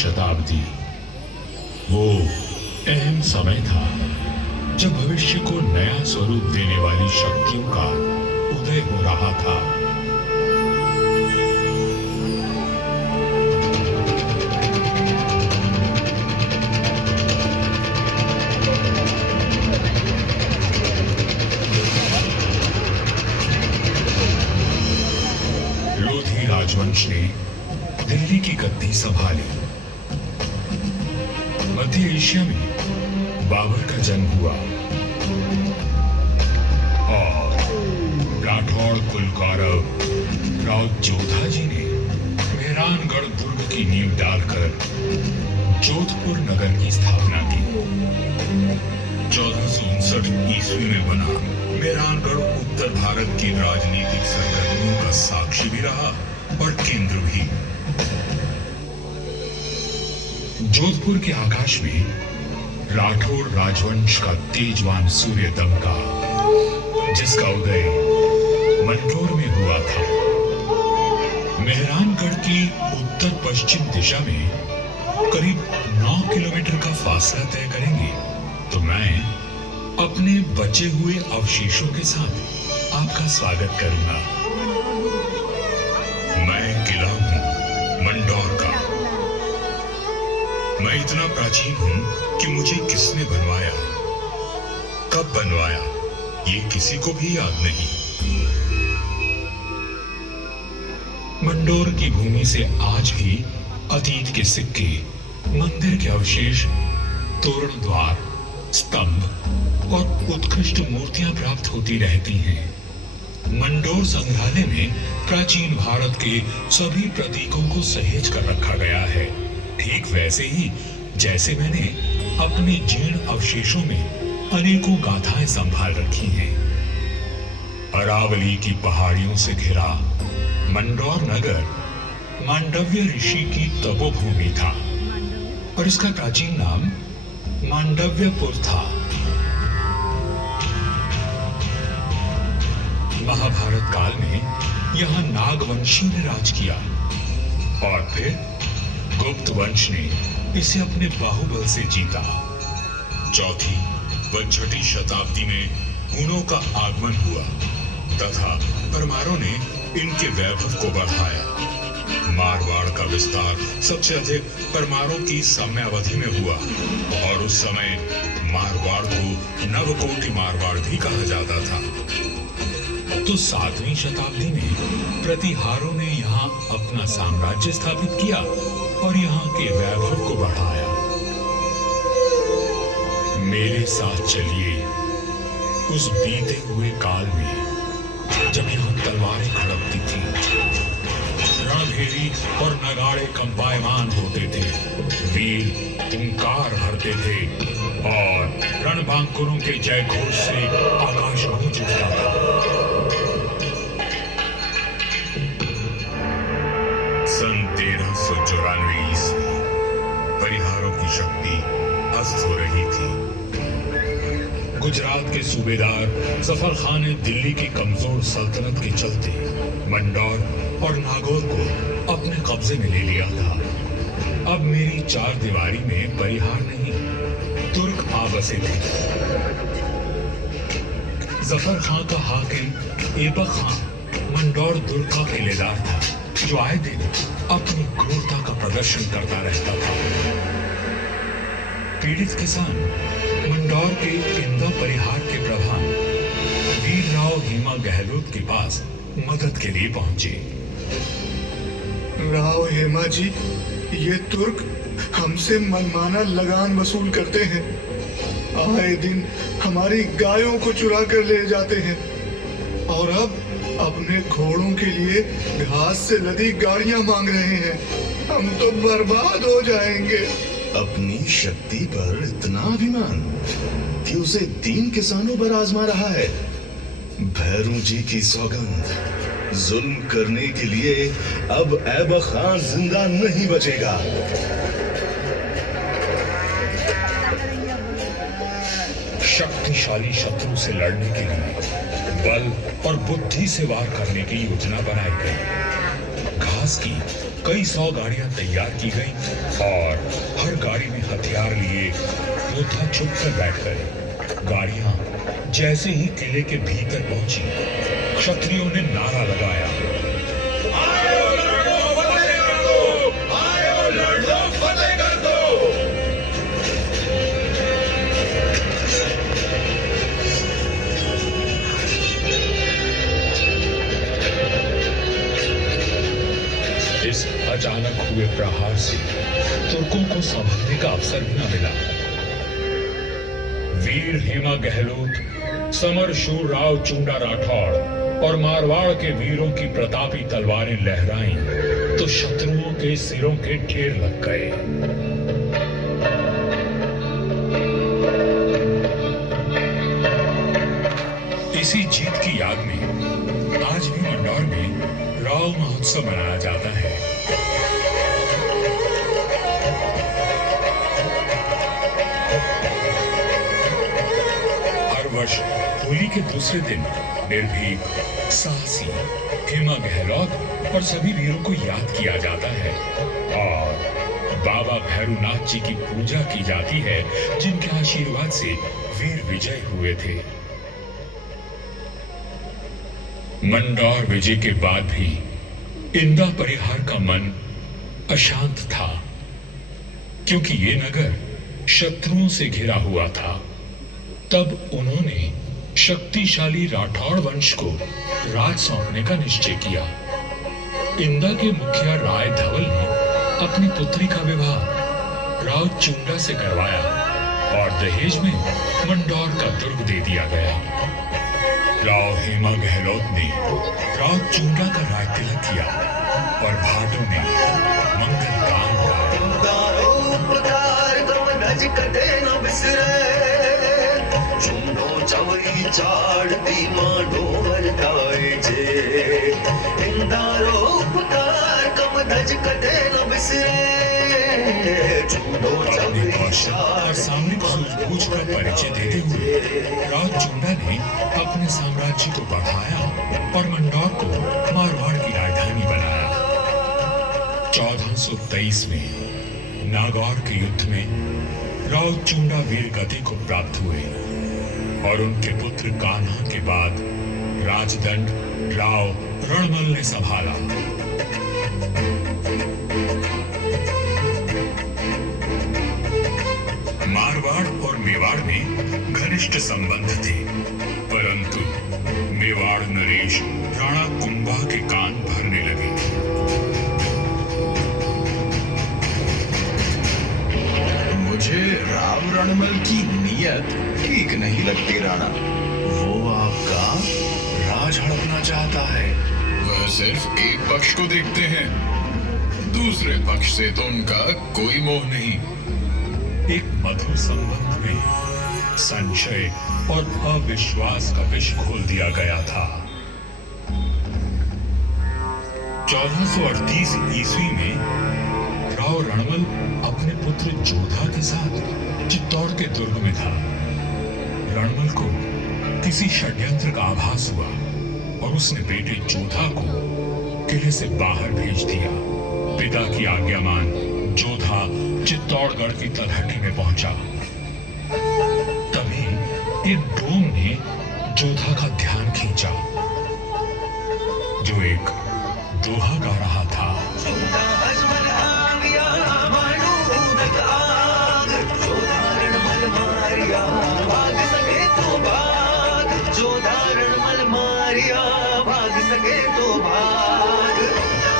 शताब्दी वो अहम समय था जब भविष्य को नया स्वरूप देने वाली शक्तियों का उदय हो रहा था। लोधी राजवंश ने दिल्ली की गद्दी संभाली। मध्य एशिया में बाबर का जन्म हुआ और राठौड़ कुलकारव राव जोधा जी ने मेहरानगढ़ दुर्ग की नींव डालकर जोधपुर नगर की स्थापना की। 1459 ईस्वी में बना मेहरानगढ़ उत्तर भारत की राजनीतिक सरगर्मियों का साक्षी भी रहा और केंद्र भी। जोधपुर के आकाश में राठौड़ राजवंश का तेजवान सूर्य दमका, जिसका उदय मंडोर में हुआ था। मेहरानगढ़ की उत्तर पश्चिम दिशा में करीब 9 किलोमीटर का फासला तय करेंगे तो मैं अपने बचे हुए अवशेषों के साथ आपका स्वागत करूंगा। मैं किला हूं मंडोर का। मैं इतना प्राचीन हूं कि मुझे किसने बनवाया, कब बनवाया, ये किसी को भी याद नहीं। मंडोर की भूमि से आज भी अतीत के सिक्के, मंदिर के अवशेष, तोरण द्वार, स्तंभ और उत्कृष्ट मूर्तियां प्राप्त होती रहती हैं। मंडोर संग्रहालय में प्राचीन भारत के सभी प्रतीकों को सहेज कर रखा गया है, ठीक वैसे ही जैसे मैंने अपने जीर्ण अवशेषों में अनेकों गाथाएं संभाल रखी हैं। अरावली की पहाड़ियों से घिरा मंडोर नगर मांडव्य ऋषि की तपोभूमि था और इसका प्राचीन नाम मांडव्यपुर था। महाभारत काल में यहां नागवंशी ने राज किया और फिर गुप्त वंश ने इसे अपने बाहुबल से जीता। चौथी व छठी शताब्दी में हुनों का आगमन हुआ तथा परमारों ने इनके वैभव को बढ़ाया। मारवाड़ का विस्तार सबसे अधिक परमारों की समयावधि में हुआ और उस समय मारवाड़ को नवकोटि मारवाड़ भी कहा जाता था। तो 7वीं शताब्दी में प्रतिहारों ने यहाँ अपना साम्राज्य स्थापित किया और यहाँ के वैभव को बढ़ाया। मेरे साथ चलिए उस बीते हुए काल में जब यहाँ तलवारें खड़कती थी, रणभेरी और नगाड़े कंपायमान होते थे, वीर हुंकार भरते थे और रणबांकुरों के जय घोष से आकाश गूंज उठता था। सन 1394 ईस्वी परिहारों की शक्ति अस्त हो रही थी। गुजरात के सूबेदार जफर खान ने दिल्ली की कमजोर सल्तनत के चलते मंडौर और नागौर को अपने कब्जे में ले लिया था। अब मेरी चार दीवारी में परिहार नहीं, तुर्क आ बसे थे। जफर खान का हाकिम ऐबक खान मंडौर दुर्ग का किलेदार था, जो आए दिन अपनी क्रूरता का प्रदर्शन करता रहता था। पीड़ित किसान मंडौर के इंदा परिहार के प्रधान वीर राव हेमा गहलोत के पास मदद के लिए पहुंचे। राव हेमा जी, ये तुर्क हमसे मनमाना लगान वसूल करते हैं। आए दिन हमारी गायों को चुरा कर ले जाते हैं और अब अपने घोड़ों के लिए घास से लदी गाड़ियां मांग रहे हैं। हम तो बर्बाद हो जाएंगे। अपनी शक्ति पर इतना अभिमान कि उसे 3 किसानों पर आजमा रहा है। भैरू जी की सौगंध, जुल्म करने के लिए अब ऐबक खान जिंदा नहीं बचेगा। शक्तिशाली शत्रु से लड़ने के लिए बल और बुद्धि से वार करने की योजना बनाई गई। घास की कई 100 गाड़ियां तैयार की गईं और हर गाड़ी में हथियार लिए योद्धा चुप कर बैठ गए। गाड़ियां जैसे ही किले के भीतर पहुंची, क्षत्रियों ने नारा लगाया, आयो लड़ो फतेह कर दो, आयो लड़ो फतेह कर दो। इस अचानक हुए प्रहार से तुर्कों को संभलने का अवसर भी न मिला। वीर हेमा गहलोत, समर शूर राव चुंडा राठौड़ और मारवाड़ के वीरों की प्रतापी तलवारें लहराईं तो शत्रुओं के सिरों के ढेर लग गए। इसी जीत की याद में आज भी मंडौर में राव महोत्सव मनाया जाता है। हर वर्ष होली के दूसरे दिन निर्भीक, साहसी हेमा गहलोत और सभी वीरों को याद किया जाता है और बाबा भैरूनाथ जी की पूजा की जाती है, जिनके आशीर्वाद से वीर विजय हुए थे। मंडौर विजय के बाद भी इंदा परिहार का मन अशांत था, क्योंकि ये नगर शत्रुओं से घिरा हुआ था। तब उन्होंने शक्तिशाली राठौड़ वंश को राज सौंपने का निश्चय किया। इंदा के मुखिया राय धवल ने अपनी पुत्री का विवाह राव चुंडा से करवाया और दहेज में मंडौर का दुर्ग दे दिया गया। राव हेमा गहलोत ने राव चुंडा का राज तिलक किया और भाटों ने मंगल गान अपने कौशल और सामरिक सूझबूझ का परिचय देते हुए राव चुंडा ने अपने साम्राज्य को बढ़ाया और मंडौर को मारवाड़ की राजधानी बनाया। 1423 में नागौर के युद्ध में राव चुंडा वीर गति को प्राप्त हुए और उनके पुत्र कान्हा के बाद राजदंड राव रणमल ने संभाला। मारवाड़ और मेवाड़ में घनिष्ठ संबंध थे, परंतु मेवाड़ नरेश राणा कुंभा के कान भरने लगे। मुझे राव रणमल की नीयत ठीक नहीं लगती राणा। वो आपका राज हड़पना चाहता है। वह सिर्फ एक पक्ष को देखते हैं, दूसरे पक्ष से तो उनका कोई मोह नहीं। एक मधुर संबंध में संशय और अविश्वास का विष घोल दिया गया था। 1438 ईस्वी में राव रणमल अपने पुत्र जोधा के साथ चित्तौड़ के दुर्ग में था। रणमल को किसी षड्यंत्र का आभास हुआ और उसने बेटे जोधा को किले से बाहर भेज दिया। पिता की आज्ञा मान जोधा चित्तौड़गढ़ की तलहटी में पहुंचा। तभी एक डोम ने जोधा का ध्यान खींचा, जो एक दोहा गा रहा था।